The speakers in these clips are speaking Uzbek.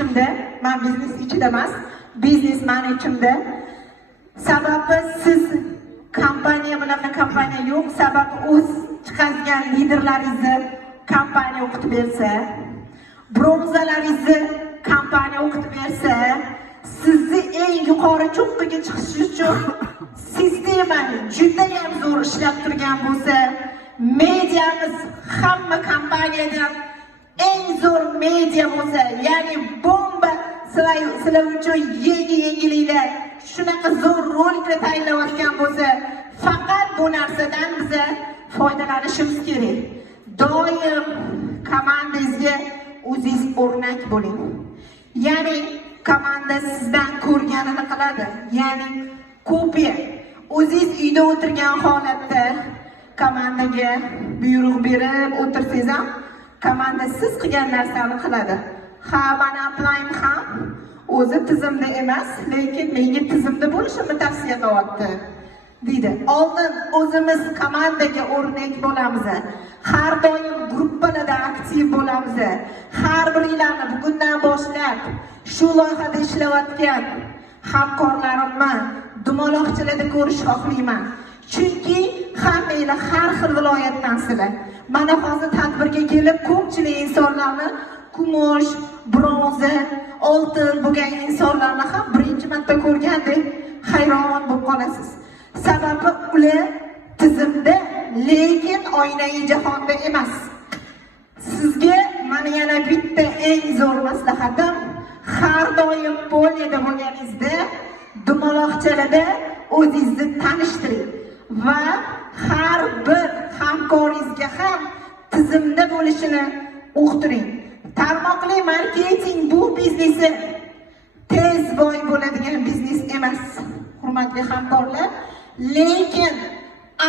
ichimda, men biznes ichida emas, biznesmen ichimda. Sababi siz kompaniya bilan kompaniya yo'q, sababi o'z chiqargan liderlaringizni kompaniya o'qitib bersa, bronzalaringizni kompaniya o'qitib bersa, sizni eng yuqori cho'qqiga chiqish uchun sistemani juda ham zo'r ishlab turgan bo'lsa, mediamiz hamma kompaniyadan eng zo'r media bo'lsa, ya'ni bomba sizlar uchun yangiliklar, shunaqa zo'r roliklar tayyorlayotgan bo'lsa, faqat bu narsadan biz foydalanishimiz kerak. Doim komandangizga o'zingiz o'rnak bo'ling. Ya'ni komanda sizdan ko'rganini qiladi. Ya'ni kopiya. O'zingiz uyda o'tirgan holatda komandaga buyruq berib o'tirsangiz ham, komanda siz qilgan narsani qiladi. Ha, mana applyim ham o'zi tizimda emas, lekin menga tizimda bo'lishimni tavsiya qilyapti deydi. Oldin o'zimiz komandaga o'rnak bo'lamiz. Har doim gruppalarda aktiv bo'lamiz. Har biringlarni bugundan boshlab shu loyihada ishlayotgan hamkorlarimni dumaloqchilarda ko'rish xohlayman. Chunki hammanglar har xil viloyatdansizlar. Mana hozir tadbirga kelib ko'pchilik insonlarni kumush, bronza, oltin bo'lgan insonlarni ham birinchi marta ko'rgandek hayron bo'lib qolasiz. Sababi ular tizimda, lekin oynai jahonda emas. Sizga mana yana bitta eng zo'r maslahatim, har doim poliyada bo'lganingizda dumaloqchalarda o'zingizni tanishtiring va har bir hamkoringizga ham tizimda bo'lishini uqtiring. Tarmoqli marketing bu biznesi tez boy bo'ladigan biznes emas, hurmatli hamkorlar, lekin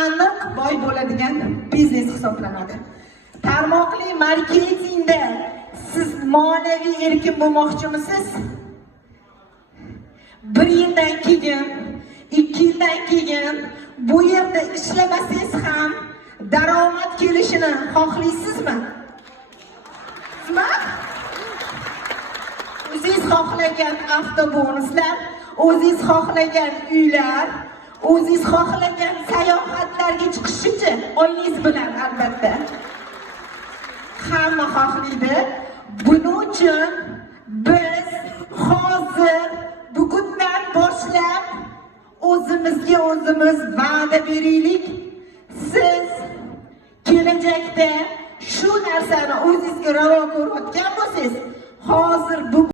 aniq boy bo'ladigan biznes hisoblanadi. Tarmoqli marketingda siz moliyaviy erkin bo'lmoqchimisiz? 1 yildan keyin, 2 yildan keyin bu yerda ishlamasangiz ham daromad kelishini xohlaysizmi? O'zingiz xohlagan avtobuslar, o'zingiz xohlagan uylar, o'zingiz xohlagan sayohatlarga chiqishchi, oilangiz bilan albatta. Hamma xohlaydi. Buning uchun biz hozir bugundan boshlab o'zimizga o'zimiz va'da beraylik. Siz kelajakda shu narsani o'zingizga ravo ko'rayotgan bo'lsangiz, hozir